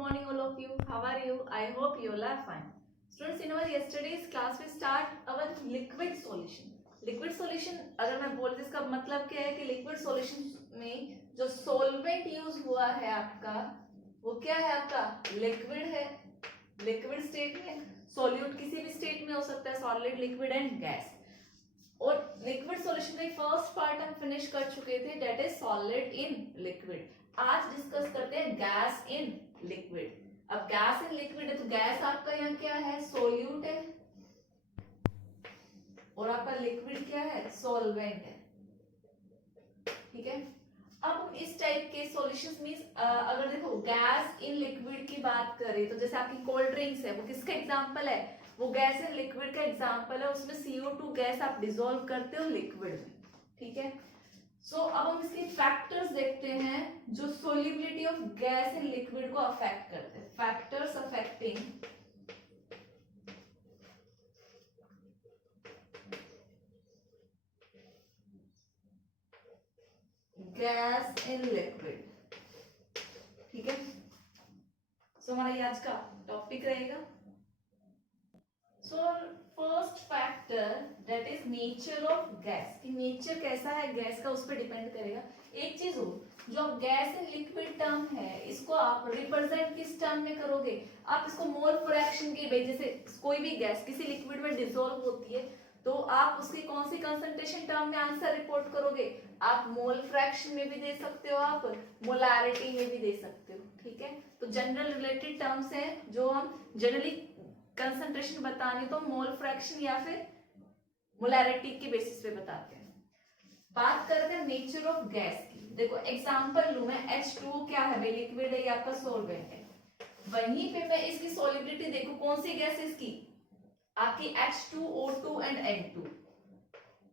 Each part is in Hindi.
morning all of you. How are you? I hope you all are fine. Students, in our yesterday's class we start our liquid solution. Liquid solution अगर मैं बोलती इसका मतलब क्या है कि लिक्विड सॉल्यूशन में जो सॉल्वेंट यूज हुआ है आपका वो क्या है आपका लिक्विड है. लिक्विड स्टेट में सॉल्यूट किसी भी स्टेट में हो सकता है, सॉलिड, लिक्विड एंड गैस. और लिक्विड सॉल्यूशन का फर्स्ट पार्ट हम फिनिश कर चुके थे, that is solid in liquid. आज डिस्कस करते हैं गैस इन लिक्विड. अब गैस इन लिक्विड है तो गैस आपका यहाँ क्या है, सोल्यूट है, और आपका लिक्विड क्या है, सॉल्वेंट है. ठीक है. अब हम इस टाइप के सॉल्यूशंस मींस अगर देखो गैस इन लिक्विड की बात करें तो जैसे आपकी कोल्ड ड्रिंक्स है वो किसका एग्जांपल है, वो गैस इन लिक्विड का एग्जांपल है. उसमें CO2 गैस आप डिसॉल्व करते हो लिक्विड में. ठीक है. सो अब हम इसके फैक्टर्स देखते हैं जो solubility of gas in liquid को अफेक्ट करते हैं. Factors affecting gas in liquid. ठीक है. सो हमारा ये आज का टॉपिक रहेगा. So first factor that is nature of gas. कि नेचर कैसा है गैस का उस पर डिपेंड करेगा. एक चीज हो, जो गैस इन लिक्विड टर्म है इसको आप रिप्रेजेंट किस टर्म में करोगे, आप इसको मोल फ्रैक्शन के बेसिस से. कोई भी गैस किसी लिक्विड में डिसॉल्व होती है तो आप उसकी कौन सी कंसंट्रेशन टर्म में आंसर रिपोर्ट करोगे, आप मोल फ्रैक्शन में भी दे सकते हो, आप मोलारिटी में भी दे सकते हो. ठीक है. तो जनरल रिलेटेड टर्म्स हैं जो हम जनरली कंसंट्रेशन बताने तो मोल फ्रैक्शन या फिर मोलारिटी के बेसिस पे बताते हैं. बात करते हैं नेचर ऑफ गैस की. देखो एग्जांपल लूं मैं, H2O क्या है भाई, लिक्विड है, ये आपका सॉल्वेंट है. वहीं पे मैं इसकी सॉलिबिलिटी देखो, कौन सी गैस है इसकी, आपकी H2O2 एंड N2.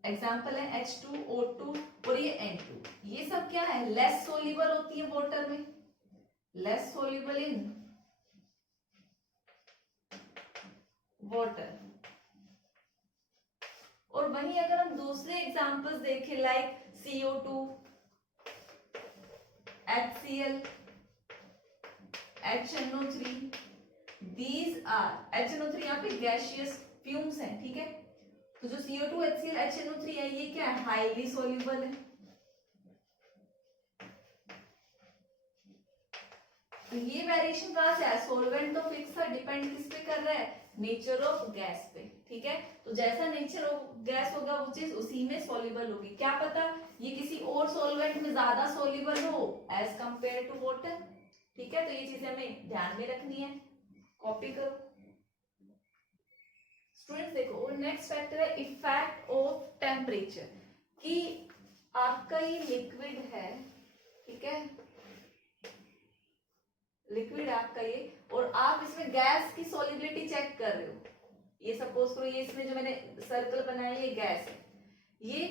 एग्जांपल है H2O2 और ये N2. ये सब क्या है, लेस सोल्यूबल होती है वाटर में, लेस सोल्यूबल इन वाटर. और वहीं अगर हम दूसरे एग्जांपल्स देखें like CO2, HCl, HNO3, these are HNO3 यहाँ पे गैसियस फ्यूम्स हैं. ठीक है. तो जो CO2, HCl, HNO3 है ये क्या है, हाईली सोल्यूबल है. तो ये वेरिएशन कहाँ से है, सोलवेंट तो फिक्स है, डिपेंड किस पे कर रहा है, नेचर ऑफ गैस पे. ठीक है. तो जैसा नेचर ऑफ गैस होगा वो चीज उसी में सॉल्युबल होगी. क्या पता ये किसी और सॉल्वेंट में ज्यादा सॉल्युबल हो एज कंपेयर टू वाटर. ठीक है. तो ये चीजें हमें ध्यान में रखनी है, कॉपी करो. स्टूडेंट्स देखो नेक्स्ट फैक्टर है इफेक्ट ऑफ टेम्परेचर. कि आपका ये लिक्विड है, ठीक है, लिक्विड आपका ये, और आप इसमें गैस की सॉल्युबिलिटी चेक कर रहे हो. ये सपोज करो ये इसमें जो मैंने सर्कल बनाया ये गैस है. ये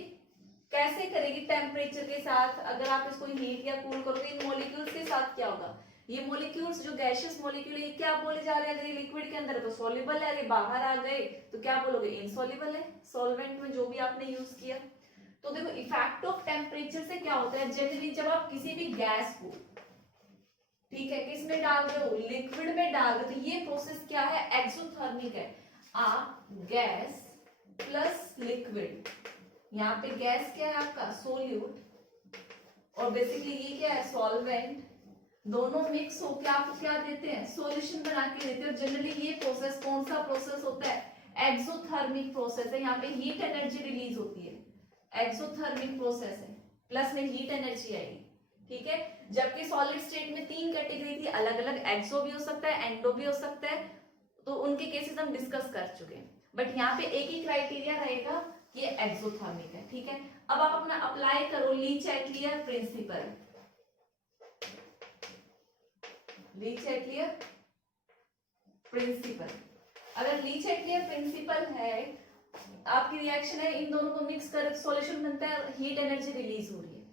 कैसे करेगी, टेम्परेचर के साथ. अगर आप इसको हीट या कूल करोगे इन मॉलिक्यूल्स के साथ क्या होगा, ये मॉलिक्यूल्स जो गैसियस मॉलिक्यूल है ये क्या बोले जा रहे हैं, अगर ये लिक्विड के अंदर है तो सॉल्युबल है, अगर बाहर आ गए तो क्या बोलोगे, इनसॉल्युबल है, सॉल्वेंट में जो भी आपने यूज किया. तो देखो इफेक्ट ऑफ टेम्परेचर से क्या होता है, जनरली जब आप किसी भी गैस को, ठीक है, किस में डाल रहे हो, लिक्विड में डाल रहे हो, तो ये प्रोसेस क्या है, एक्सोथर्मिक है. आप गैस प्लस लिक्विड, यहाँ पे गैस क्या है आपका सोल्यूट, और बेसिकली ये क्या है सॉल्वेंट, दोनों मिक्स होकर आपको क्या देते हैं, सॉल्यूशन बना के देते हैं. और जनरली ये प्रोसेस कौन सा प्रोसेस होता है, एक्सोथर्मिक प्रोसेस है. यहाँ पे हीट एनर्जी रिलीज होती है, एक्सोथर्मिक प्रोसेस है, प्लस में हीट एनर्जी आएगी. ठीक है. जबकि सॉलिड स्टेट में तीन कैटेगरी थी, अलग अलग, एक्सो भी हो सकता है, एंडो भी हो सकता है, तो उनके केसेस हम डिस्कस कर चुके हैं. बट यहाँ पे एक ही क्राइटेरिया रहेगा, ये एक्सोथर्मिक है. ठीक है. अब आप अपना अप्लाई करो ली-चाटलियर प्रिंसिपल. ली-चाटलियर प्रिंसिपल, अगर ली-चाटलियर प्रिंसिपल है, आपकी रिएक्शन है, इन दोनों को मिक्स कर सॉल्यूशन बनता है, हीट एनर्जी रिलीज हो रही है.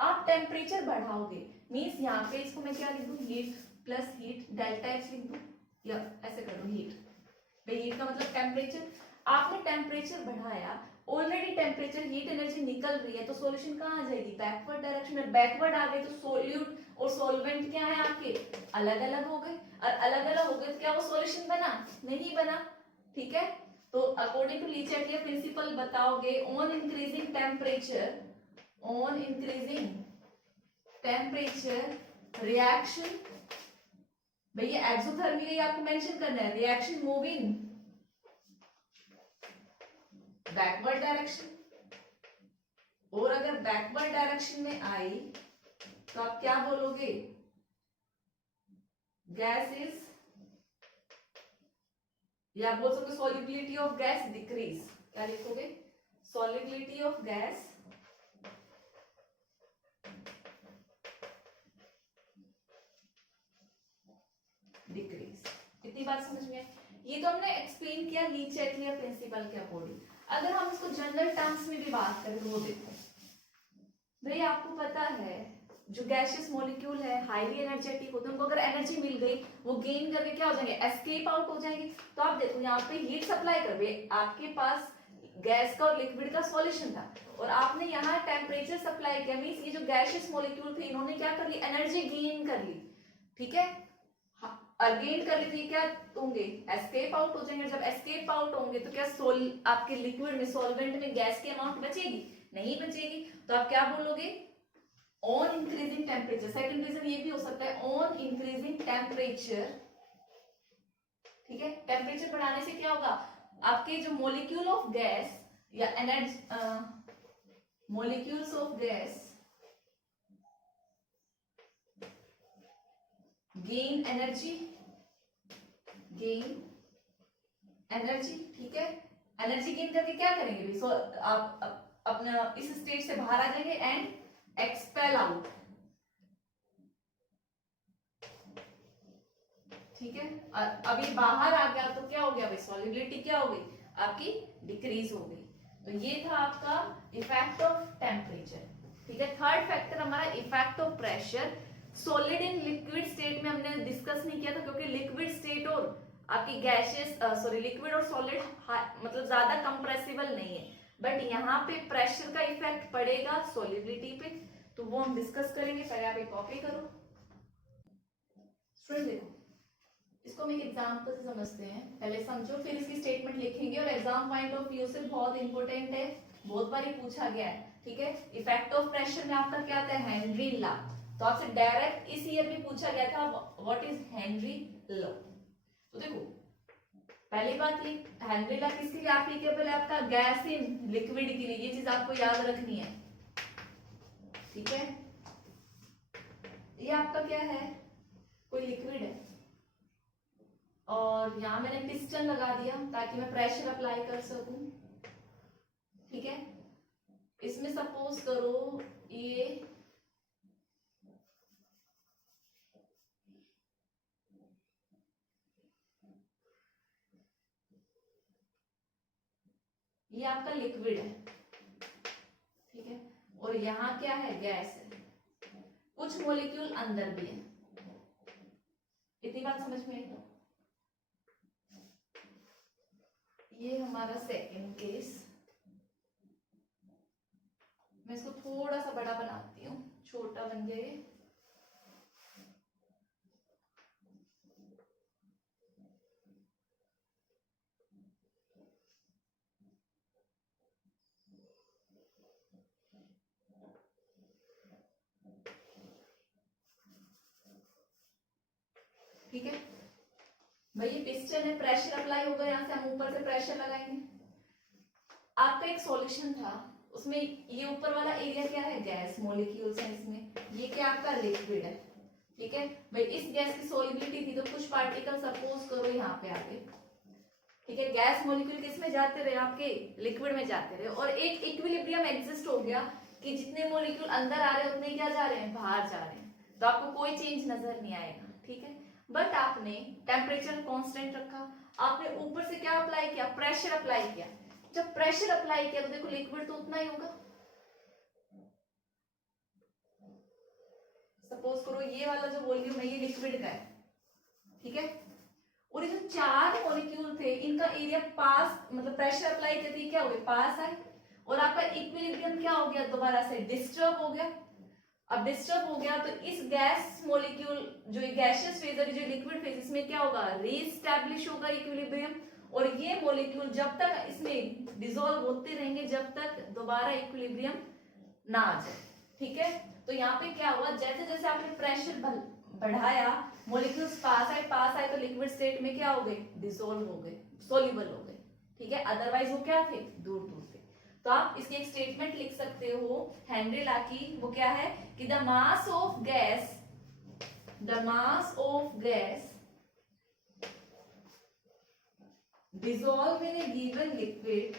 आप टेम्परेचर बढ़ाओगे, मींस यहाँ पे इसको मैं क्या लिख दूं, heat plus heat, delta H लिख दूं, या ऐसे कर दूं हीट. भाई हीट का मतलब टेम्परेचर. आपने टेम्परेचर बढ़ाया, ऑलरेडी टेम्परेचर, हीट एनर्जी निकल रही है, तो सॉल्यूशन कहाँ आ जाएगी, बैकवर्ड डायरेक्शन में. बैकवर्ड आ गए तो सोल्यूट और सॉल्वेंट क्या है आपके, अलग अलग हो गए. और अलग अलग हो गए तो क्या वो सॉल्यूशन बना? नहीं बना। ठीक है, तो according to le chatelier principle बताओगे ऑन इंक्रीजिंग टेम्परेचर रिएक्शन, भैया एक्सोथर्मी आपको मेंशन करना है, reaction move in backward direction, और अगर बैकवर्ड डायरेक्शन में आई तो आप क्या बोलोगे? गैस इज, या आप बोल सकते सॉल्युबिलिटी ऑफ गैस डिक्रीज। क्या लिखोगे? Solubility of gas decrease. इतनी बात समझ में आई? ये तो हमने एक्सप्लेन किया ली चैटलियर प्रिंसिपल के अकॉर्डिंग। अगर हम इसको जनरल टर्म्स में भी बात करें तो वो देखो भाई, आपको पता है जो गैसियस मॉलिक्यूल है हाईली एनर्जेटिक होते हैं, उनको अगर एनर्जी मिल गई वो गेन करके क्या हो जाएंगे? एस्केप आउट हो जाएंगे। तो आप देखो यहाँ पे हीट सप्लाई कर रही है, आपके पास गैस का और लिक्विड का सॉल्यूशन था और आपने यहाँ टेम्परेचर सप्लाई किया, मींस ये जो गैसियस मॉलिक्यूल थे इन्होंने क्या कर ली? एनर्जी गेन कर ली। ठीक है, गेन कर ली थी, क्या होंगे? एस्केप आउट हो जाएंगे। जब एस्केप आउट होंगे तो क्या आपके लिक्विड में, सॉल्वेंट में गैस की अमाउंट बचेगी? नहीं बचेगी। तो आप क्या बोलोगे? On increasing temperature. Second reason ये भी हो सकता है, ऑन इंक्रीजिंग टेम्परेचर। ठीक है, टेम्परेचर बढ़ाने से क्या होगा? आपके जो मॉलिक्यूल ऑफ गैस या energy, molecules of gas gain energy, ठीक है। एनर्जी गेन करके क्या करेंगे भाई? आप अपना इस स्टेट से बाहर आ जाएंगे एंड एक्सपेल आउट। ठीक है, अब ये बाहर आ गया तो क्या हो गया भाई? सॉल्युबिलिटी क्या हो गई? आपकी डिक्रीज हो गई। तो ये था आपका इफेक्ट ऑफ टेम्परेचर। ठीक है, थर्ड फैक्टर हमारा effect of pressure. Solid in liquid state में हमने डिस्कस नहीं किया था, क्योंकि लिक्विड स्टेट और आपकी गैसियस लिक्विड और सॉलिड मतलब ज्यादा कंप्रेसिबल नहीं है, बट यहाँ पे प्रेशर का इफेक्ट पड़ेगा सॉलिबिलिटी पे, तो वो हम डिस्कस करेंगे। पहले आप एक कॉपी करो। स्टूडेंट देखो, इसको हम एक एग्जाम्पल से समझते हैं। पहले समझो, फिर इसकी स्टेटमेंट लिखेंगे, और एग्जाम पॉइंट ऑफ व्यू से बहुत इंपॉर्टेंट है, बहुत बार ही पूछा गया है। ठीक है, इफेक्ट ऑफ प्रेशर में आपका क्या आता है? Henry law. तो आपसे डायरेक्ट इस ईयर में पूछा गया था व्हाट इज हेनरी लॉ। तो देखो, पहली बात, ये हेनरी लॉ किसके लिए एप्लीकेबल है? आपका गैस इन लिक्विड के लिए। ये चीज आपको याद रखनी है। ठीक है, ये आपका क्या है? कोई लिक्विड है और यहां मैंने पिस्टन लगा दिया ताकि मैं प्रेशर अप्लाई कर सकूं। ठीक है, इसमें सपोज करो ये आपका लिक्विड है। ठीक है, और यहाँ क्या है? गैस है, कुछ मॉलिक्यूल अंदर भी है। इतनी बात समझ में आई? ये हमारा सेकंड केस। मैं इसको थोड़ा सा बड़ा बनाती हूँ, छोटा बन गया ये। ठीक है भाई, ये पिस्टन है, प्रेशर अप्लाई होगा, यहाँ से हम ऊपर से प्रेशर लगाएंगे। आपका एक सॉल्यूशन था, उसमें ये ऊपर वाला एरिया क्या है? गैस मॉलिक्यूल्स है इसमें। ये क्या आपका? लिक्विड है। ठीक है भाई, इस गैस की सॉल्युबिलिटी थी तो कुछ पार्टिकल सपोज करो यहाँ पे आके। ठीक है, गैस मॉलिक्यूल किस में जाते रहे? आपके लिक्विड में जाते रहे, और एक इक्विलिब्रियम एग्जिस्ट हो गया कि जितने मॉलिक्यूल अंदर आ रहे हैं उतने क्या जा रहे हैं? बाहर जा रहे हैं। तो आपको कोई चेंज नजर नहीं आएगा। ठीक है, बट आपने टेम्परेचर कांस्टेंट रखा, आपने ऊपर से क्या अप्लाई किया? प्रेशर अप्लाई किया। जब प्रेशर अप्लाई किया तो देखो लिक्विड तो उतना ही होगा। सपोज करो ये वाला जो वॉल्यूम है ये लिक्विड का है। ठीक है, और ये जो चार मॉलिक्यूल थे इनका एरिया पास, मतलब प्रेशर अप्लाई करते ही क्या हो गया? पास आए, और आपका इक्विलिब्रियम क्या हो गया? दोबारा से डिस्टर्ब हो गया। अब डिस्टर्ब हो गया तो इस गैस मॉलिक्यूल जो गैसियस फेज और जो लिक्विड फेज इसमें क्या होगा, रीस्टैब्लिश होगा इक्विलिब्रियम, और ये मॉलिक्यूल जब तक इसमें डिसॉल्व होते रहेंगे जब तक दोबारा इक्विलिब्रियम ना आ जाए। ठीक है, तो यहाँ पे क्या हुआ, जैसे जैसे आपने प्रेशर बढ़ाया मॉलिक्यूल्स पास आए तो लिक्विड स्टेट में क्या हो गए, डिसॉल्व हो गए, सोल्यूबल हो गए। ठीक है, अदरवाइज वो क्या थे, दूर दूर थे। तो आप इसकी एक स्टेटमेंट लिख सकते हो हेनरी ला की, वो क्या है कि the mass of gas dissolve in a given liquid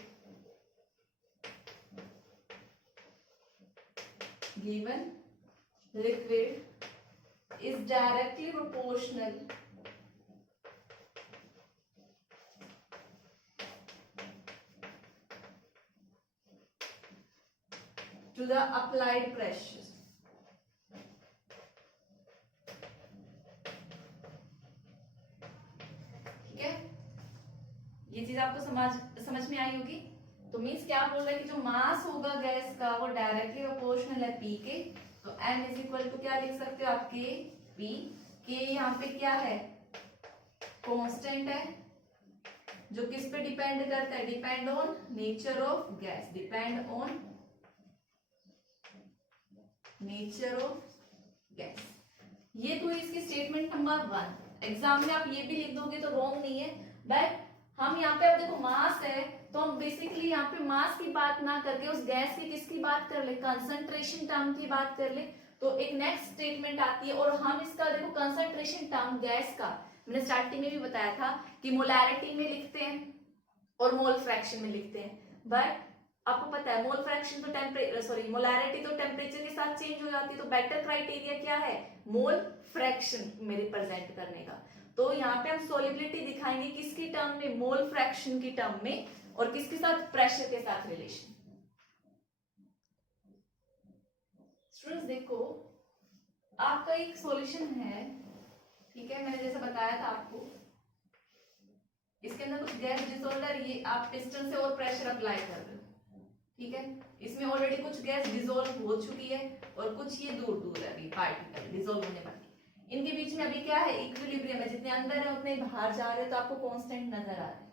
is directly proportional to the applied pressure. ठीक है, ये चीज आपको समझ में आई होगी। तो मीन्स क्या बोल रहा है कि जो मास होगा गैस का वो डायरेक्टली प्रोपोर्शनल है पी के, तो m इज इक्वल टू क्या लिख सकते हो आप, के पी। के यहाँ पे क्या है, कांस्टेंट है जो किस पे डिपेंड करता है, depend on nature of gas, depend on nature of gas. ये तो इसकी स्टेटमेंट नंबर 1। एग्जाम में आप ये भी लिख दोगे तो रॉन्ग नहीं है, बट हम यहाँ पे अब देखो मास है तो हम बेसिकली यहाँ पे मास की बात ना करके उस गैस की किसकी बात कर ले, कंसंट्रेशन टर्म की बात कर ले। तो एक नेक्स्ट स्टेटमेंट आती है और हम इसका देखो कंसंट्रेशन टर्म गैस का मैंने स्टार्टिंग में भी बताया था कि मोलैरिटी में लिखते हैं और मोल फ्रैक्शन में लिखते हैं, बट आपको पता है मोल फ्रैक्शन तो मोलैरिटी तो टेम्परेचर के साथ चेंज हो जाती है, तो बेटर क्राइटेरिया क्या है, मोल फ्रैक्शन में रिप्रेजेंट करने का। तो यहाँ पे हम सोलिबिलिटी दिखाएंगे किसकी टर्म में, मोल फ्रैक्शन की टर्म में, और किसके साथ, प्रेशर के साथ रिलेशन। स्टूडेंट्स देखो आपका एक सॉल्यूशन है, ठीक है, मैंने जैसा बताया था आपको, इसके अंदर कुछ गैस डिसॉल्वर, ये आप पिस्टन से और प्रेशर अप्लाई कर रहे हो। ठीक है, इसमें ऑलरेडी कुछ गैस डिसॉल्व हो चुकी है और कुछ ये दूर दूर है अभी पार्टिकल डिसॉल्व होने वाली, इनके बीच में अभी क्या है, इक्विलिब्रियम है, जितने अंदर है उतने बाहर जा रहे हो, तो आपको कांस्टेंट नजर आ रहा है।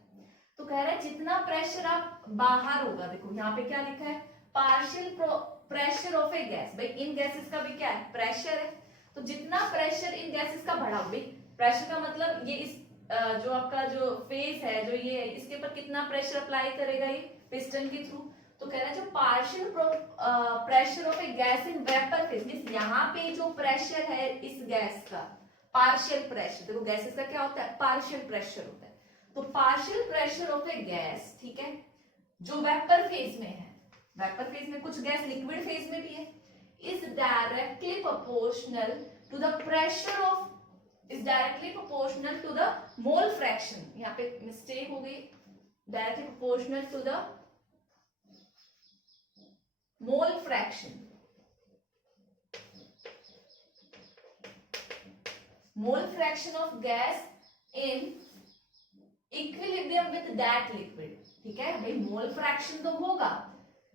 तो कह रहा है जितना प्रेशर आप बाहर होगा, देखो यहाँ पे क्या लिखा है, partial pressure of A gas, भाई इन गैसेस का भी क्या है, प्रेशर है, तो जितना प्रेशर इन गैसेस का बढ़ा, भाई प्रेशर का मतलब ये इस जो आपका जो फेस है जो ये इसके ऊपर कितना प्रेशर अप्लाई करेगा ये पिस्टन के थ्रू। तो कह रहा है जो partial pressure of A gas in vapour phase, means यहाँ पे जो प्रेशर है इस गैस का पार्शियल प्रेशर, देखो गैसेस का क्या होता है, पार्शियल प्रेशर होता है, तो partial pressure of A gas, ठीक है, जो वेपर फेज में है, वेपर फेज में कुछ गैस लिक्विड फेज में भी है, is directly proportional to the pressure of, is directly proportional to the mole fraction, यहाँ पे मिस्टेक हो गई, directly proportional to the mole fraction, mole fraction of gas in equilibrium with that liquid. ठीक है भाई, मोल फ्रैक्शन तो होगा,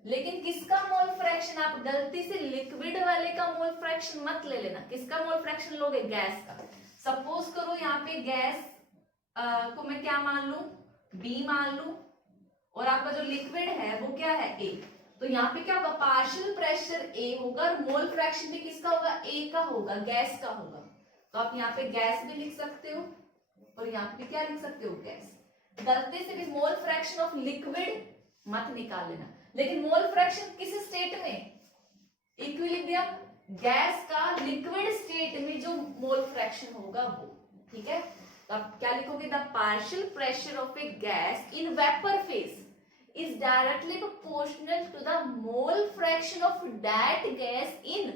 लेकिन किसका मोल फ्रैक्शन, आप गलती से लिक्विड वाले का मोल फ्रैक्शन मत ले लेना, किसका मोल फ्रैक्शन लोगे, गैस का। सपोज करो यहाँ पे गैस को मैं क्या मान लू, बी मान लू, और आपका जो लिक्विड है वो क्या है, ए, तो यहाँ पे क्या होगा, पार्शियल प्रेशर ए होगा और मोल फ्रैक्शन भी किसका होगा, ए का होगा, गैस का होगा। तो आप यहाँ पे गैस भी लिख सकते हो और यहाँ पे क्या लिख सकते हो, गैस। गलती से भी मोल फ्रैक्शन ऑफ लिक्विड मत निकाल लेना, लेकिन मोल फ्रैक्शन किस स्टेट में, इक्विलिब्रियम गैस का लिक्विड स्टेट में जो मोल फ्रैक्शन होगा वो। ठीक है, तो आप क्या लिखोगे, the partial pressure of A gas in vapour phase is directly proportional to the mole fraction of that gas in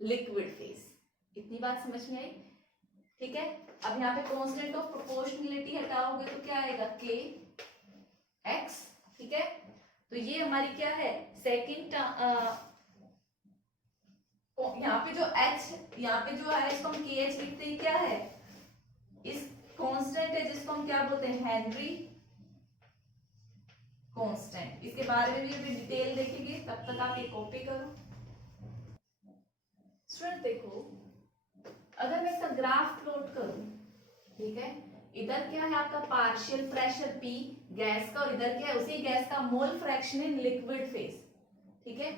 liquid phase। इतनी बात समझ में आई। ठीक है, अब यहाँ पे कांस्टेंट ऑफ प्रोपोर्शनलिटी हटाओगे तो क्या आएगा, के एक्स। ठीक है, तो ये हमारी क्या है, सेकंड, यहाँ पे जो h, यहाँ पे जो है इसको हम के एच लिखते हैं, क्या है, इस कांस्टेंट है जिसको हम क्या बोलते हैं, हेनरी कांस्टेंट। इसके बारे में भी अभी डिटेल देखेंगे, तब तक आप ये कॉपी करो। स्टूडेंट देखो, अगर मैं इसका ग्राफ प्लॉट करूं, ठीक है, इधर क्या है आपका पार्शियल प्रेशर P गैस का, और इधर क्या है उसी गैस का mole fraction in liquid phase, ठीक है।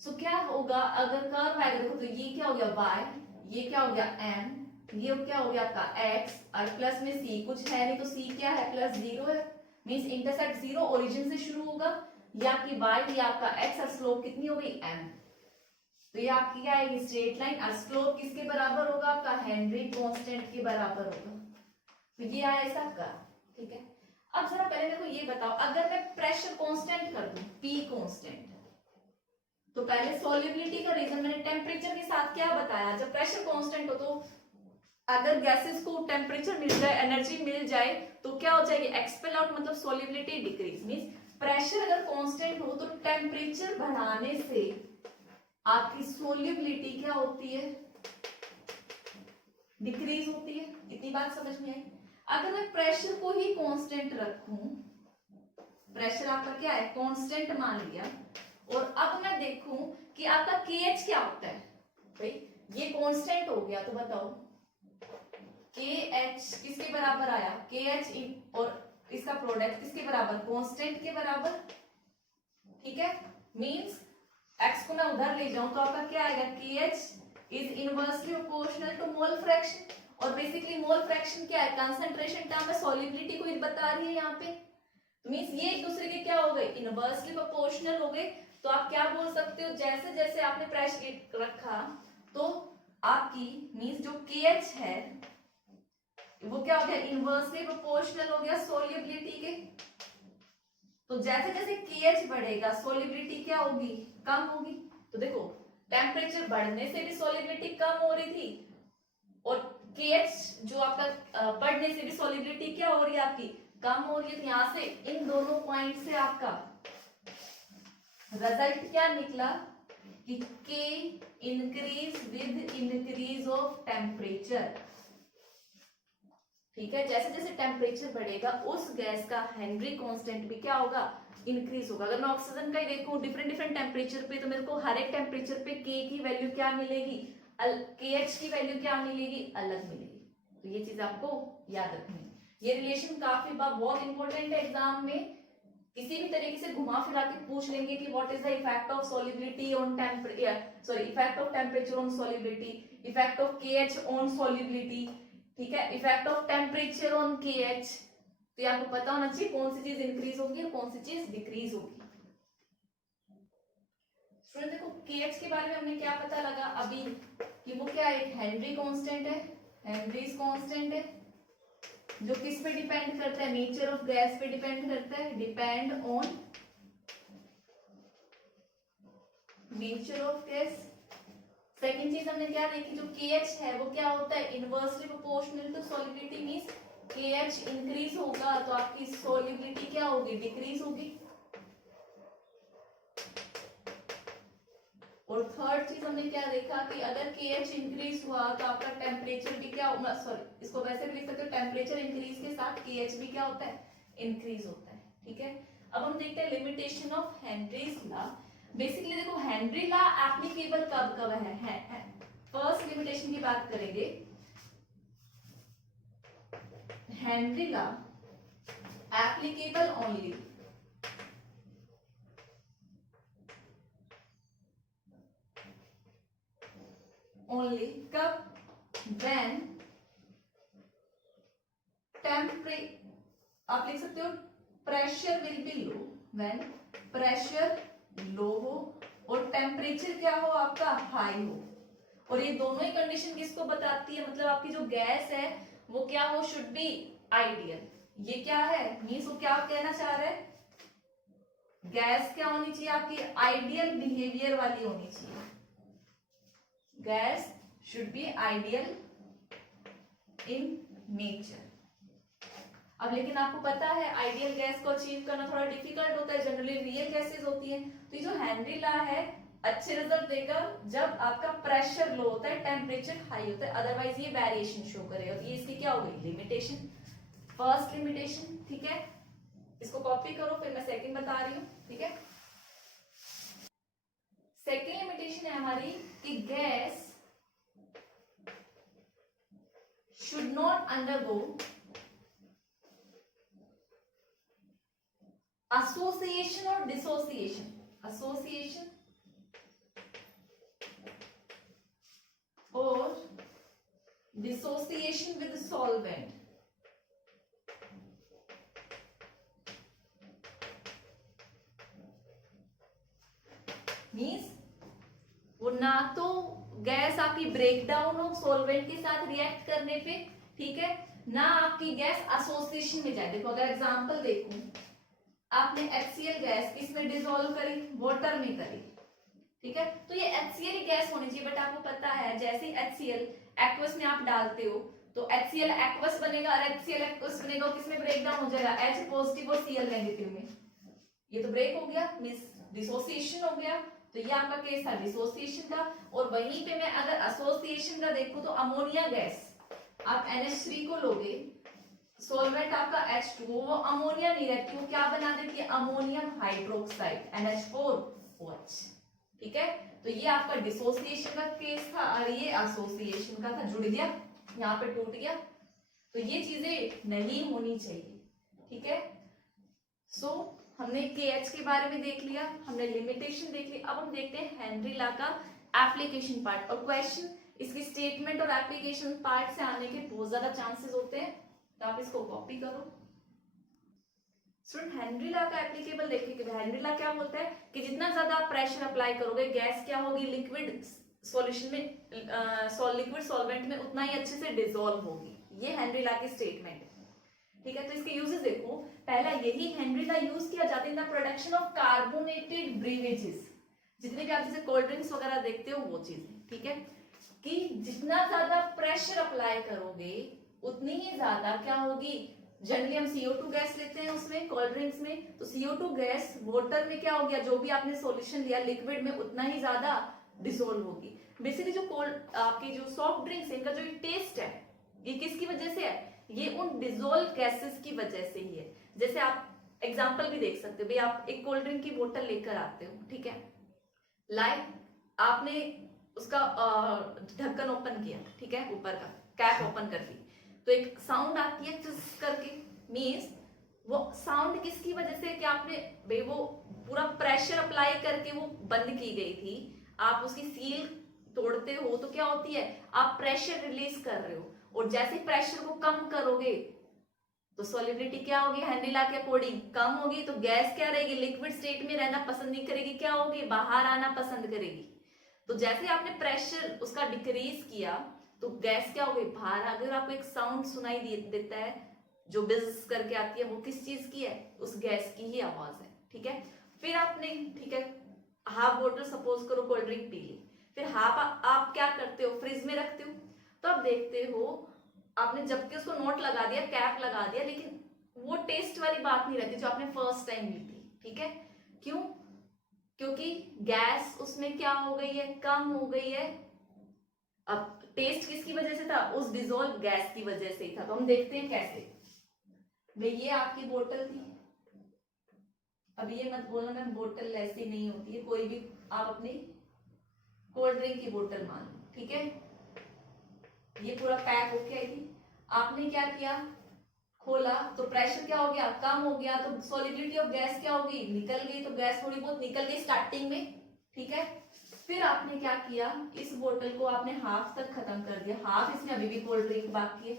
सो क्या होगा अगर कर्व आएगा, देखो तो ये क्या हो गया y, ये क्या हो गया m, ये क्या हो गया आपका x, और प्लस में c, कुछ है नहीं तो c क्या है प्लस 0 है, मींस इंटरसेप्ट 0 ओरिजिन से शुरू होगा, ये आपकी y, ये आपका x, और स्लोप कितनी हो गई m, तो ये आपकी क्या आएगी स्ट्रेट लाइन, और स्लोप किसके बराबर होगा आपका हेनरी कांस्टेंट के बराबर होगा, तो ये आया इसका कर्व, ठीक है। अब जरा पहले मेरे को ये बताओ, अगर मैं प्रेशर कांस्टेंट कर दूं P कांस्टेंट, तो पहले सॉल्युबिलिटी का रीजन मैंने टेम्परेचर के साथ क्या बताया, जब प्रेशर कांस्टेंट हो तो अगर गैसेस को टेम्परेचर मिल जाए, एनर्जी मिल जाए, तो क्या हो जाएगी एक्सपेल आउट, मतलब सॉल्युबिलिटी डिक्रीज, मींस प्रेशर अगर कांस्टेंट हो तो टेम्परेचर बढ़ाने से आपकी सोल्यूबिलिटी क्या होती है, डिक्रीज होती है। इतनी बात समझ में आई। अगर मैं प्रेशर को ही कांस्टेंट रखूं, प्रेशर आपका क्या है कांस्टेंट मान लिया, और अब मैं देखूं कि आपका KH क्या होता है, भाई ये कांस्टेंट हो गया, तो बताओ KH किसके बराबर आया, KH और इसका प्रोडक्ट किसके बराबर, कांस्टेंट के बराबर, ठीक है। मींस x को मैं उधर ले जाऊं तो आपका क्या आएगा, KH is inversely proportional to mole fraction, और बेसिकली मोल फ्रैक्शन क्या है, कंसंट्रेशन टर्म है, सॉल्युबिलिटी को बता रही है यहाँ पे, मींस ये एक दूसरे के क्या हो गए, इनवर्सली प्रोपोर्शनल हो गए। तो आप क्या बोल सकते हो, जैसे जैसे आपने प्रेशर रखा तो आपकी मींस जो KH है वो क्या हो गया, इनवर्सली प्रोपोर्शनल हो गया सॉल्युबिलिटी के। तो जैसे जैसे KH बढ़ेगा सॉल्युबिलिटी क्या होगी, कम होगी। तो देखो टेम्परेचर बढ़ने से भी सॉल्युबिलिटी कम हो रही थी, और KH जो आपका बढ़ने से भी सॉल्युबिलिटी क्या हो रही है आपकी, कम हो रही है। तो यहां से इन दोनों पॉइंट से आपका रिजल्ट क्या निकला कि K increase with increase of temperature, ठीक है। जैसे जैसे टेम्परेचर बढ़ेगा उस गैस का हेनरी कांस्टेंट भी क्या होगा, इंक्रीज होगा। अगर मैं ऑक्सीजन का ही देखूं डिफरेंट डिफरेंट टेम्परेचर पे, तो मेरे को हर एक टेम्परेचर पे K की वैल्यू क्या मिलेगी, KH की वैल्यू क्या मिलेगी, अलग मिलेगी। तो ये चीज आपको याद रखनी है। ये रिलेशन काफी बहुत इंपॉर्टेंट है एग्जाम में, किसी भी तरीके से घुमा फिरा के पूछ लेंगे कि what is the effect of solubility on effect of temperature on solubility, effect of KH on solubility, ठीक है, effect of temperature on KH। तो ये आपको पता होना चाहिए कौन सी चीज इंक्रीज होगी और कौन सी चीज डिक्रीज होगी। स्टूडेंट देखो KH के बारे में हमने क्या पता लगा अभी कि वो क्या एक हेनरी कांस्टेंट है, हेनरीज कांस्टेंट है, जो किस पे डिपेंड करता है, नेचर ऑफ गैस पे डिपेंड करता है, depend on nature of gas. Second चीज हमने क्या देखी, जो KH है वो क्या होता है, inversely proportional to solubility, means KH increase होगा तो आपकी सॉल्युबिलिटी क्या होगी, डिक्रीज होगी। और थर्ड चीज हमने क्या देखा कि अगर KH इंक्रीज हुआ तो आपका टेम्परेचर भी क्या होगा, सॉरी इसको वैसे भी लिख सकते हो, टेम्परेचर इंक्रीज के साथ KH भी क्या होता है, इंक्रीज होता है, ठीक है। अब हम देखते हैं limitation of Henry's law. Basically देखो हेनरी लॉ एप्लीकेबल कब कब है, फर्स्ट लिमिटेशन की बात करेंगे, हेनरी लॉ एप्लीकेबल ओनली कब, व्हेन आप लिख सकते हो pressure will be low, when pressure low हो और टेम्परेचर क्या हो आपका हाई हो। और ये दोनों ही कंडीशन किसको बताती है, मतलब आपकी जो गैस है वो क्या हो, शुड बी आइडियल। ये क्या है मींस वो क्या कहना चाह रहे हैं, गैस क्या होनी चाहिए आपकी, आइडियल बिहेवियर वाली होनी चाहिए, gas should be ideal in nature. अब लेकिन आपको पता है आइडियल गैस को अचीव करना थोड़ा डिफिकल्ट होता है, जनरली रियल गैसेस होती है। तो ये जो हेनरी लॉ है अच्छे रिजल्ट देगा जब आपका प्रेशर लो होता है, टेम्परेचर हाई होता है, अदरवाइज ये वेरिएशन शो करेगा। तो ये इसकी क्या हो गई लिमिटेशन, फर्स्ट लिमिटेशन, ठीक है। इसको कॉपी करो, फिर मैं सेकंड बता रही हूँ, ठीक है। सेकंड लिमिटेशन है हमारी कि gas should not undergo association or dissociation. Association or dissociation with the solvent. Means वो ना तो गैस आपकी ब्रेकडाउन हो सॉल्वेंट के साथ रिएक्ट करने पे, ठीक है, ना आपकी गैस एसोसिएशन में जाए। देखो अगर एग्जांपल देखूं, आपने HCl गैस किसमें डिसॉल्व करी, वाटर में करी, ठीक है, तो ये HCl गैस होनी चाहिए। बट आपको पता है जैसे HCl एक्वस में आप डालते हो तो HCl एक्वस बनेगा और HCl एक्वस बनेगा, किसमें ब्रेकडाउन हो जाएगा, H पॉजिटिव और Cl नेगेटिव में। ये तो ब्रेक हो गया, मींस डिसोसिएशन हो गया। तो ये आपका केस था डिसोसिएशन का। और वहीं पे मैं अगर एसोसिएशन का देखूं तो अमोनिया गैस, आप NH3 को लोगे, सॉल्वेंट आपका H2, वो अमोनिया नहीं रहती, वो क्या बना देती है, अमोनियम हाइड्रोक्साइड NH4OH, ठीक है। तो ये आपका डिसोसिएशन का केस था और ये एसोसिएशन का था, जुड़ गया, यहाँ पे टूट गया। तो ये चीजें नहीं होनी चाहिए, ठीक है। सो हमने KH के बारे में देख लिया, हमने लिमिटेशन देख ली। अब हम देखते हैं हेनरी लॉ का एप्लीकेशन पार्ट। और क्वेश्चन इसकी स्टेटमेंट और एप्लीकेशन पार्ट से आने के बहुत ज्यादा चांसेस होते हैं, तो आप इसको कॉपी करो। स्टूडेंट हेनरी लॉ का एप्लीकेबल देखिए, हेनरी लॉ क्या बोलता है कि जितना ज्यादा प्रेशर अप्लाई करोगे गैस क्या होगी, लिक्विड सॉल्यूशन में, लिक्विड सॉल्वेंट में उतना ही अच्छे से डिसॉल्व होगी। ये हेनरी लॉ की स्टेटमेंट है, ठीक है। तो इसके यूजेस देखो, पहला यही हेनरी लॉ यूज किया जाता है in the production of carbonated beverages. जितने भी आप जैसे कोल्ड ड्रिंक्स वगैरह देखते हो वो चीजें, ठीक है, कि जितना ज्यादा प्रेशर अप्लाई करोगे उतनी ही ज्यादा क्या होगी। जनरली हम CO2 गैस लेते हैं उसमें, कोल्ड ड्रिंक्स में, तो CO2 गैस वाटर में क्या हो गया, जो भी आपने सॉल्यूशन लिया लिक्विड में, उतना ही ज्यादा डिसॉल्व होगी। बेसिकली जो कोल्ड आपके जो सॉफ्ट ड्रिंक्स है, इनका जो टेस्ट है, ये किसकी वजह से है, ये उन डिसॉल्व गैसेस की वजह से ही है। जैसे आप एग्जांपल भी देख सकते हो, भाई आप एक कोल्ड ड्रिंक की बोतल लेकर आते हो, ठीक है, लाइक आपने उसका ढक्कन ओपन किया, ठीक है, ऊपर का कैप ओपन कर दी, तो एक साउंड आती है चुस करके, मीन्स वो साउंड किसकी वजह से, कि आपने भाई वो पूरा प्रेशर अप्लाई करके वो बंद की गई थी। आप उसकी सील तोड़ते हो तो क्या होती है, आप प्रेशर रिलीज कर रहे हो, और जैसे प्रेशर को कम करोगे तो सॉलिबिलिटी क्या होगी, हेनरी लॉ के अकॉर्डिंग कम होगी। तो गैस क्या रहेगी, लिक्विड स्टेट में रहना पसंद नहीं करेगी, क्या होगी, बाहर आना पसंद करेगी। तो जैसे आपने प्रेशर उसका डिक्रीज किया तो गैस क्या होगी, बाहर आ गई। और आपको एक साउंड सुनाई देता है जो बिज़ करके आती है, वो किस चीज की है, उस गैस की ही आवाज है, ठीक है। फिर आपने, ठीक है, हाफ बोतल सपोज करो कोल्ड ड्रिंक पी ली, फिर हाफ आप क्या करते हो, फ्रिज में रखते हो। तो आप देखते हो आपने जबकि उसको नोट लगा दिया, कैप लगा दिया, लेकिन वो टेस्ट वाली बात नहीं रहती जो आपने फर्स्ट टाइम ली थी, ठीक है। क्यों, क्योंकि गैस उसमें क्या हो गई है, कम हो गई है। अब टेस्ट किसकी वजह से था, उस डिसॉल्व गैस की वजह से ही था। तो हम देखते हैं कैसे। भाई ये आपकी बोतल थी, अब ये मत बोलना मैम बोतल ऐसी नहीं होती है, कोई भी आप अपनी कोल्ड ड्रिंक की बोतल मान लो, ठीक है, ये पूरा पैक होके आई थी, आपने क्या किया, खोला, तो प्रेशर क्या हो गया, कम हो गया, तो सॉलिबिलिटी ऑफ गैस क्या होगी, निकल गई। तो गैस थोड़ी बहुत निकल गई स्टार्टिंग में, ठीक है। फिर आपने क्या किया, इस बोतल को आपने हाफ तक खत्म कर दिया, हाफ इसमें अभी भी कोल्ड ड्रिंक बाकी है,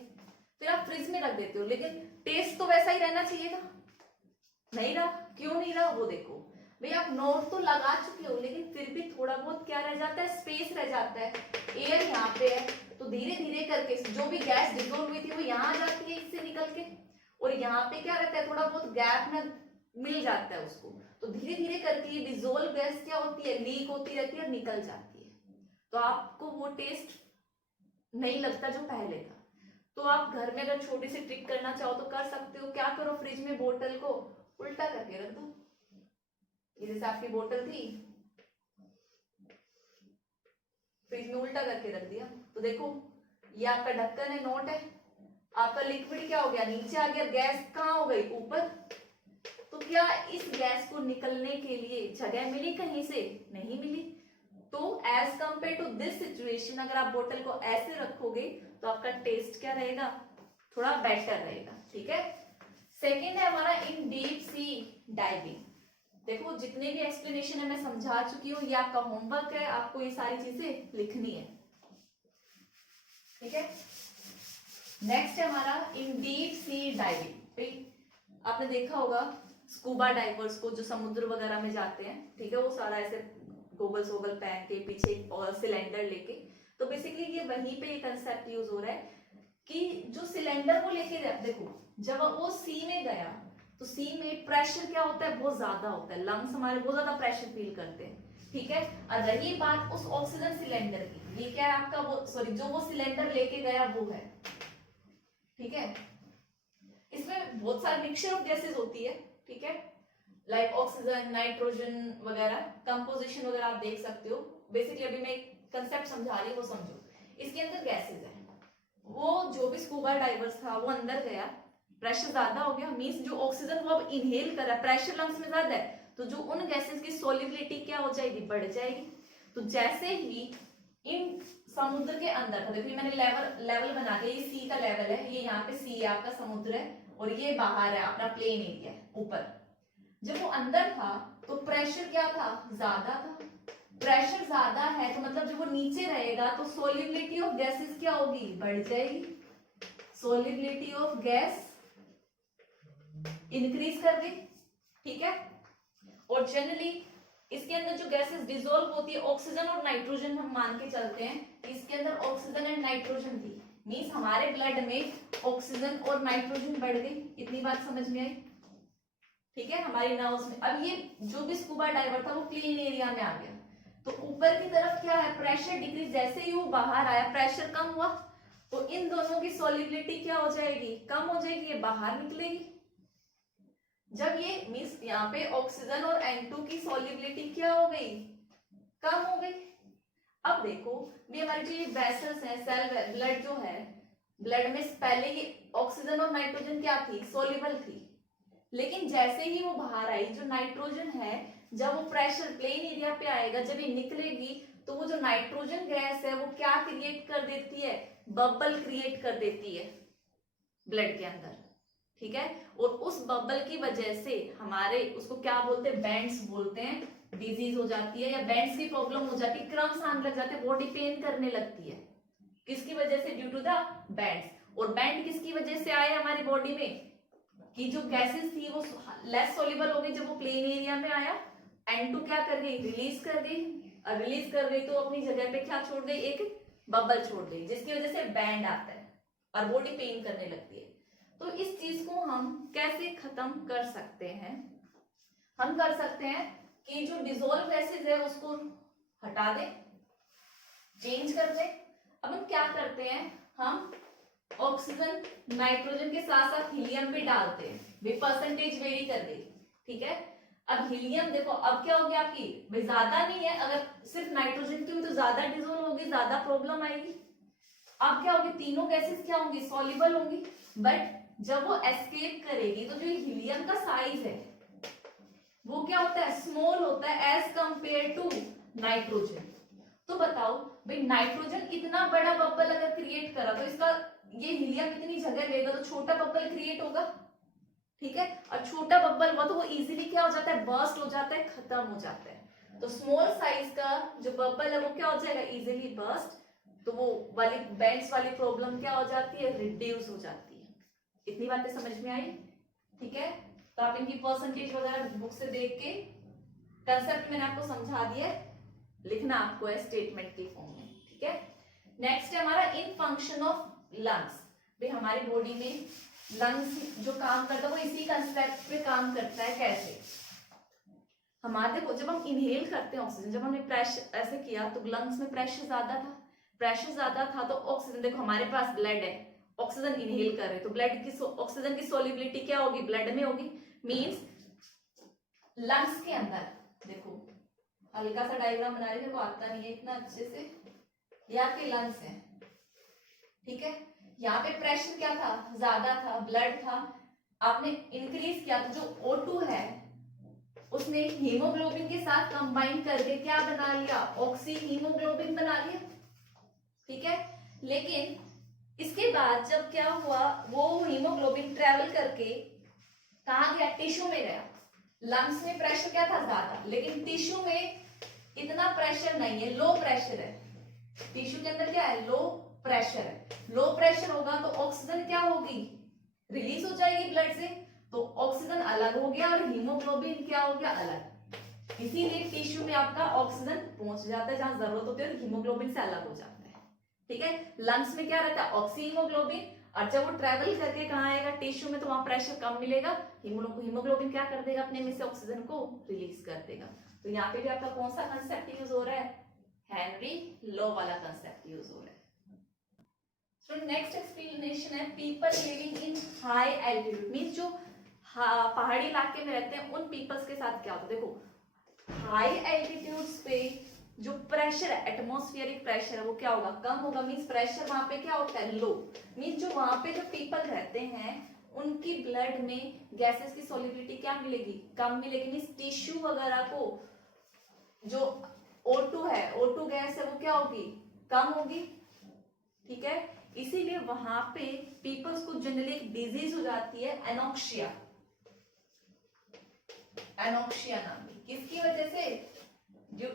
फिर आप फ्रिज में रख देते हो। लेकिन टेस्ट तो वैसा ही रहना चाहिए था, नहीं रहा। क्यों नहीं रहा, वो देखो भाई, आप नोट तो लगा चुके हो, लेकिन फिर भी थोड़ा बहुत क्या रह जाता है, स्पेस रह जाता है। एयर यहाँ पे है, तो धीरे धीरे करके जो भी गैस डिसॉल्व हुई थी वो यहाँ आ जाती है इससे निकल के, और यहाँ पे क्या रहता है, थोड़ा बहुत गैप में मिल जाता है उसको। तो धीरे धीरे करके ये डिसॉल्व गैस क्या होती है, लीक होती रहती है और निकल जाती है। तो आपको वो टेस्ट नहीं लगता जो पहले था। तो आप घर में अगर छोटी सी ट्रिक करना चाहो तो कर सकते हो। क्या करो, फ्रिज में बोतल को उल्टा करके रख दो। ये जैसे आपकी बोतल थी, फ्रिज में उल्टा करके रख दिया, तो देखो ये आपका ढक्कन है, नोट है, आपका लिक्विड क्या हो गया, नीचे आ गया, गैस कहाँ हो गई, ऊपर। तो क्या इस गैस को निकलने के लिए जगह मिली कहीं से, नहीं मिली। तो as compare to this situation अगर आप बोतल को ऐसे रखोगे तो आपका टेस्ट क्या रहेगा, थोड़ा बेटर रहेगा। ठीक है, सेकेंड है हमारा इन डीप सी डाइविंग। देखो जितने भी एक्सप्लेनेशन है मैं समझा चुकी हूँ, ये आपका होमवर्क है, आपको ये सारी चीजें लिखनी है। ठीक है, नेक्स्ट है हमारा इन डीप सी डाइविंग। आपने देखा होगा स्कूबा डाइवर्स को जो समुद्र वगैरह में जाते हैं, ठीक है, वो सारा ऐसे गोगल्स वोगल पहन के पीछे सिलेंडर लेके, तो बेसिकली ये वहीं पे ये कंसेप्ट यूज हो रहा है कि जो सिलेंडर वो लेके जाए, देखो जब वो सी में गया तो सी में प्रेशर क्या होता है, बहुत ज्यादा होता है, लंग्स हमारे बहुत ज्यादा प्रेशर फील करते हैं। ठीक है, और रही बात उस ऑक्सीजन सिलेंडर की, ये क्या है आपका वो, सॉरी, जो वो सिलेंडर लेके गया वो है। ठीक है, इसमें बहुत सारे मिक्सचर ऑफ गैसेस होती है। ठीक है, लाइक ऑक्सीजन, नाइट्रोजन वगैरह, कंपोजिशन वगैरह आप देख सकते हो। बेसिकली अभी मैं कंसेप्ट समझा रही हूँ, वो समझो। इसके अंदर गैसेस है, वो जो भी स्कूबा डाइवर्स था वो अंदर गया, प्रेशर ज्यादा हो गया, मींस जो ऑक्सीजन वो अब इनहेल कर रहा है, प्रेशर लंग्स में ज्यादा है, तो जो उन गैसेस की सोलिबिलिटी क्या हो जाएगी, बढ़ जाएगी। तो जैसे ही इन समुद्र के अंदर था, देखिए मैंने लेवल बना के, ये सी का लेवल है, ये यहाँ पे सी आपका समुद्र है, और ये बाहर है अपना प्लेन एरिया ऊपर। जब वो अंदर था तो प्रेशर क्या था, ज्यादा था। प्रेशर ज्यादा है तो मतलब जब वो नीचे रहेगा तो सोलिबिलिटी ऑफ गैसेस क्या होगी, बढ़ जाएगी। सोलिबिलिटी ऑफ गैस इंक्रीज कर दी। ठीक है, और जनरली इसके अंदर जो गैसेस डिसॉल्व होती है, ऑक्सीजन और नाइट्रोजन हम मान के चलते हैं, इसके अंदर ऑक्सीजन एंड नाइट्रोजन थी, मींस हमारे ब्लड में ऑक्सीजन और नाइट्रोजन बढ़ गई। इतनी बात समझ में आई। ठीक है, हमारी नर्व्स में। अब ये जो भी स्कूबा डाइवर था वो क्लीन एरिया में आ गया, तो ऊपर की तरफ क्या है, प्रेशर डिक्रीज, जैसे ही वो बाहर आया प्रेशर कम हुआ, तो इन दोनों की सोलिबिलिटी क्या हो जाएगी, कम हो जाएगी, ये बाहर निकलेगी। जब ये मींस यहाँ पे ऑक्सीजन और N2 की सोलिबिलिटी क्या हो गई, कम हो गई। अब देखो भी हमारी जो ये वेसल्स हैं, सेल, ब्लड जो है, ब्लड में पहले ये ऑक्सीजन और नाइट्रोजन क्या थी, सोल्यूबल थी, लेकिन जैसे ही वो बाहर आई, जो नाइट्रोजन है, जब वो प्रेशर प्लेन एरिया पे आएगा, जब ये निकलेगी, तो वो जो नाइट्रोजन गैस है वो क्या क्रिएट कर देती है, बबल क्रिएट कर देती है ब्लड के अंदर। ठीक है, और उस बबल की वजह से हमारे, उसको क्या बोलते हैं, बैंड्स बोलते हैं, डिजीज हो जाती है या बैंड्स की प्रॉब्लम हो जाती है, क्रम्स आने लग जाते हैं, बॉडी पेन करने लगती है। किसकी वजह से, ड्यू टू द बैंड्स। और बैंड किसकी वजह से आए हमारी बॉडी में, कि जो गैसेस थी वो लेस सोल्यूबल हो गई, जब वो प्लेन एरिया में आया, N2 क्या कर गई, रिलीज कर गई, और रिलीज कर गई तो अपनी जगह पे क्या छोड़ गई, एक बबल छोड़ गई, जिसकी वजह से बैंड आता है और बॉडी पेन करने लगती है। तो इस चीज को हम कैसे खत्म कर सकते हैं, हम कर सकते हैं कि जो डिसॉल्व गैसेस है उसको हटा दें, चेंज कर दें। अब हम क्या करते हैं, हम ऑक्सीजन नाइट्रोजन के साथ साथ हीलियम भी डालते हैं, भी परसेंटेज वेरी कर गई। ठीक है, अब हीलियम देखो, अब क्या हो गया आपकी, भाई ज्यादा नहीं है, अगर सिर्फ नाइट्रोजन की हुई तो ज्यादा डिसॉल्व होगी, ज्यादा प्रॉब्लम आएगी। अब क्या होगी, तीनों गैसेस क्या होंगी, सॉल्युबल होंगी, बट जब वो एस्केप करेगी तो जो हीलियम का साइज है वो क्या होता है, स्मॉल होता है एज कंपेयर टू नाइट्रोजन। तो बताओ भाई, नाइट्रोजन इतना बड़ा बबल अगर क्रिएट करा तो इसका, ये हीलियम इतनी जगह लेगा तो छोटा बबल क्रिएट होगा। ठीक है, और छोटा बबल हुआ तो वो इजीली क्या हो जाता है, बर्स्ट हो जाता है, खत्म हो जाता है। तो स्मॉल साइज का जो बबल है वो क्या हो जाएगा, इजीली बर्स्ट, तो वो वाली बैंड्स वाली प्रॉब्लम क्या हो जाती है, रिड्यूस हो जाती है। इतनी बातें समझ में आई। ठीक है, तो आप इनकी परसेंटेज वगैरह बुक से देख के, कंसेप्ट मैंने आपको समझा दिया, लिखना आपको है स्टेटमेंट के फॉर्म में। ठीक है, नेक्स्ट है हमारा इन फंक्शन ऑफ लंग्स। भाई हमारी बॉडी में लंग्स जो काम करता है वो इसी कंसेप्ट पे काम करता है। कैसे, हमारे देखो जब हम इनहेल करते हैं ऑक्सीजन, जब हमने प्रेशर ऐसे किया तो लंग्स में प्रेशर ज्यादा था, प्रेशर ज्यादा था तो ऑक्सीजन, देखो हमारे पास ब्लड है, ऑक्सीजन इनहेल कर रहे तो ब्लड की ऑक्सीजन की सोलिबिलिटी क्या होगी, ब्लड में होगी, मींस लंग्स के अंदर। देखो हल्का सा डायग्राम बना रही, देखो आता नहीं है इतना अच्छे से, ये आपके लंग्स है। ठीक है, यहाँ पे प्रेशर क्या था, ज्यादा था, ब्लड था, आपने इंक्रीज किया तो जो O2 है उसने हीमोग्लोबिन के साथ कंबाइन करके क्या बना लिया, ऑक्सी हीमोग्लोबिन बना लिया, ठीक है। लेकिन इसके बाद जब क्या हुआ, वो हीमोग्लोबिन ट्रेवल करके कहा गया, टिश्यू में गया। लंग्स में प्रेशर क्या था, ज्यादा, लेकिन टिश्यू में इतना प्रेशर नहीं है, लो प्रेशर है। टिश्यू के अंदर क्या है, लो प्रेशर है। लो प्रेशर होगा तो ऑक्सीजन क्या होगी, रिलीज हो जाएगी ब्लड से, तो ऑक्सीजन अलग हो गया और हीमोग्लोबिन क्या हो गया, अलग। इसीलिए टिश्यू में आपका ऑक्सीजन पहुंच जाता है जहां जरूरत होती है और हीमोग्लोबिन से अलग हो जाता है, ठीक है। लंग्स में क्या रहता है, ऑक्सी हीमोग्लोबिन, और जब वो ट्रेवल करके कहाँ आएगा, टिश्यू में, तो वहां प्रेशर कम मिलेगा, हीमोग्लोबिन क्या कर देगा, अपने में से ऑक्सीजन को रिलीज कर देगा। तो यहाँ पे भी आपका कौन सा कंसेप्ट यूज हो रहा है, हेनरी लो वाला कंसेप्ट यूज हो रहा है। So next explanation है people living in high altitude, means जो पहाड़ी इलाके में रहते हैं उन पीपल्स के साथ क्या होता है। देखो हाई एल्टीट्यूड्स पे जो प्रेशर है, एटमॉस्फेरिक प्रेशर है, वो क्या होगा, कम होगा। मीन्स प्रेशर वहां पे क्या होता है, लो। मीन्स जो वहां पे जो पीपल रहते हैं उनकी ब्लड में गैसेस की सॉल्युबिलिटी क्या मिलेगी, कम मिलेगी। मीन्स टिश्यू वगैरह को जो O2 है, O2 गैस है, वो क्या होगी, कम होगी, ठीक है। इसीलिए वहां पे पीपल्स को जनरली एक डिजीज हो जाती है, एनोक्सिया। एनोक्सिया नाम की, किसकी वजह से, जो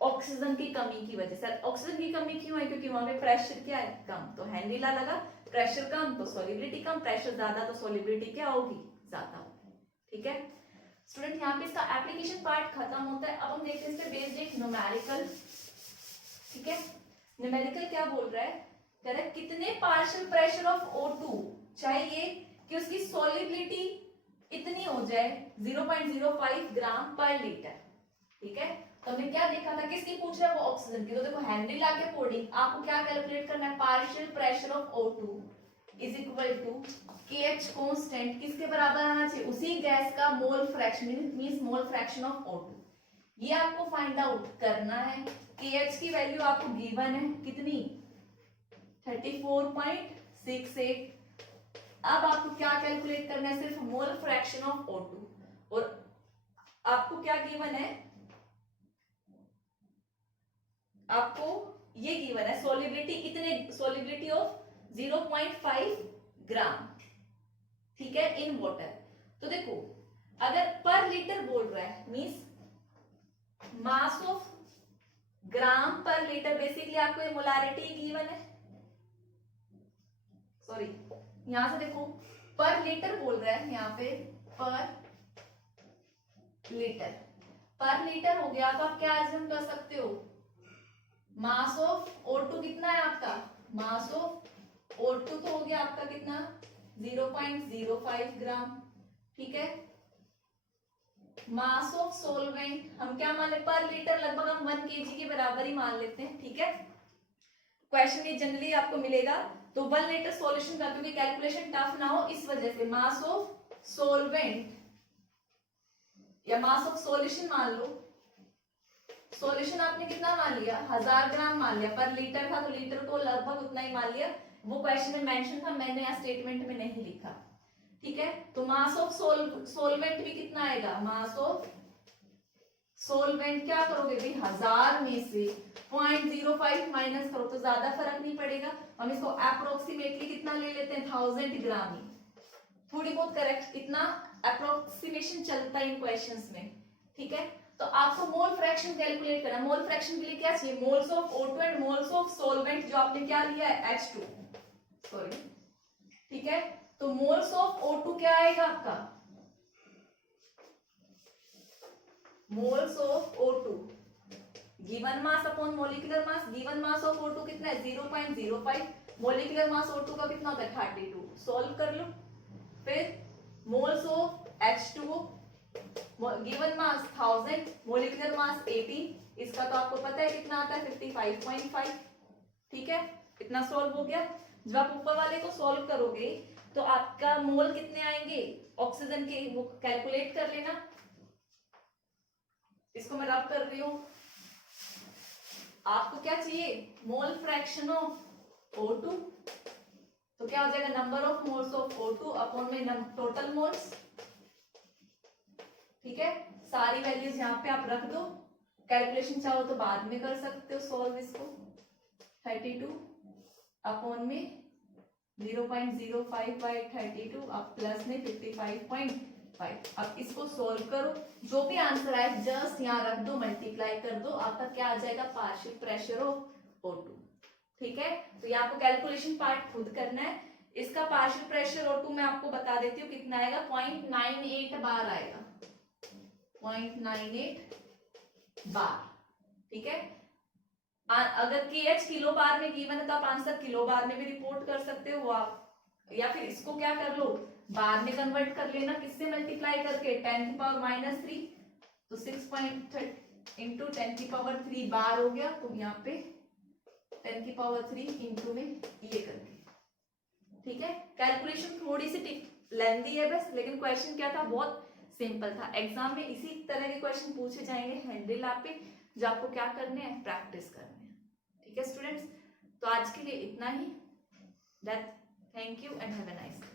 ऑक्सीजन की कमी की वजह से। ऑक्सीजन की कमी क्यों है, क्योंकि वहां पे प्रेशर क्या है, कम। तो हेनरी लॉ लगा, प्रेशर कम तो सॉल्युबिलिटी कम, प्रेशर ज्यादा तो सॉल्युबिलिटी क्या होगी, ज्यादा होगी, ठीक है। स्टूडेंट यहाँ पे इसका एप्लीकेशन पार्ट खत्म होता है। अब हम देखते हैं इस पे बेस्ड एक न्यूमेरिकल, ठीक है। न्यूमेरिकल क्या बोल रहा है, कह रहा है कितने पार्शियल प्रेशर ऑफ O2 चाहिए कि उसकी सॉल्युबिलिटी इतनी हो जाए 0.05 ग्राम पर लीटर, ठीक है। तो हमने क्या देखा था, किसकी पूछ रहा है, वो ऑक्सीजन की। तो देखो हेनरी लॉ के अकॉर्डिंग आपको क्या कैलकुलेट करना है, partial pressure of O2 is equal to KH constant, किसके बराबर आना चाहिए, उसी गैस का mole fraction, means mole fraction of O2। ये आपको फाइंड आउट करना है। KH की वैल्यू आपको गिवन है कितनी, 34.68। अब आपको क्या कैलकुलेट करना है, सिर्फ मोल फ्रैक्शन ऑफ O2, और आपको क्या गिवन है, आपको ये गिवन है सॉल्युबिलिटी इतने, सॉल्युबिलिटी ऑफ 0.5 ग्राम, ठीक है, इन वाटर। तो देखो अगर पर लीटर बोल रहा है, मींस मास ऑफ ग्राम पर लीटर, बेसिकली आपको ये मोलारिटी गिवन है, सॉरी यहां से देखो पर लीटर बोल रहा है, यहाँ पे पर लीटर, पर लीटर हो गया तो आप क्या एज्यूम कर सकते हो, मास ऑफ O2 कितना है आपका, मास ऑफ O2 तो हो गया आपका कितना, 0.05 ग्राम, ठीक है। मास ऑफ सोलवेंट हम क्या मान ले, पर लीटर लगभग हम 1 kg के बराबर ही मान लेते हैं, ठीक है। क्वेश्चन ये जनरली आपको मिलेगा, तो 1 लीटर सॉल्यूशन का, क्योंकि कैलकुलेशन टफ ना हो इस वजह से, मास ऑफ सोलवेंट या मास ऑफ सॉल्यूशन मान लो। सॉल्यूशन आपने कितना मान लिया, 1000 ग्राम मान लिया, पर लीटर था तो लीटर को लगभग उतना ही मान लिया। वो क्वेश्चन में मेंशन था, मैंने यहाँ स्टेटमेंट में नहीं लिखा, ठीक है। तो मास ऑफ सोलवेंट भी कितना आएगा, मास ऑफ सोलवेंट क्या करोगे भाई, 1000 में से 0.05 माइनस करो तो ज्यादा फर्क नहीं पड़ेगा। हम इसको अप्रोक्सीमेटली कितना ले लेते हैं, 1000 ग्राम ही, थोड़ी बहुत करेक्ट, इतना अप्रोक्सीमेशन चलता है इन क्वेश्चंस में, ठीक है। तो आपको मोल फ्रैक्शन कैलकुलेट करना है। मोल फ्रैक्शन के लिए क्या चाहिए, moles of O2 and moles of solvent, जो आपने क्या लिया है H2, सॉरी, ठीक है। तो मोल्स ऑफ O2 क्या आएगा आपका, moles of O2 given mass upon molecular mass, given mass of O2 कितना है 0.05, मोलिकुलर मास O2 का कितना होता है 32, सॉल्व कर लो। फिर moles of H2O given mass 1000, molecular mass 18, इसका तो आपको पता है कितना आता है 55.5, ठीक है। इतना सॉल्व हो गया। जब आप ऊपर वाले को सॉल्व करोगे तो आपका मोल कितने आएंगे ऑक्सीजन के, वो कैलकुलेट कर लेना। इसको मैं रब कर रही हूं, आपको क्या चाहिए, मोल फ्रैक्शन ऑफ O2, तो क्या हो जाएगा number of moles of O2 upon में टोटल मोल्स, ठीक है, सारी वैल्यूज यहाँ पे आप रख दो, कैलकुलेशन चाहो तो बाद में कर सकते हो सॉल्व इसको। 32 अपॉन में 0.05 बाई 32 अब प्लस में 55.5। अब इसको सॉल्व करो, जो भी आंसर आए जस्ट यहाँ रख दो, मल्टीप्लाई कर दो, आपका क्या आ जाएगा, पार्शियल प्रेशर ऑफ O2। ठीक है, तो ये आपको कैलकुलेशन पार्ट खुद करना है। इसका पार्शियल प्रेशर O2 मैं आपको बता देती हूँ कितना आएगा, 0.98 बार आएगा, 0.98 बार। ठीक है, अगर KH किलो बार में गिवन है तो आप आंसर किलो बार में भी रिपोर्ट कर सकते हो आप, या फिर इसको क्या कर लो, बार में कन्वर्ट कर लेना, किससे मल्टीप्लाई करके, 10⁻³ तो 6.3 इंटू 10⁻³ बार हो गया, तो यहाँ पे 10⁻³ इंटू में ये करके। ठीक है, कैलकुलेशन थोड़ी सी लेंथी है बस, लेकिन क्वेश्चन क्या था, बहुत सिंपल था। एग्जाम में इसी तरह के क्वेश्चन पूछे जाएंगे हैंडल लैब पे, जो आपको क्या करने हैं, प्रैक्टिस करने हैं। ठीक है स्टूडेंट्स, तो आज के लिए इतना ही। Thank you and have a nice day.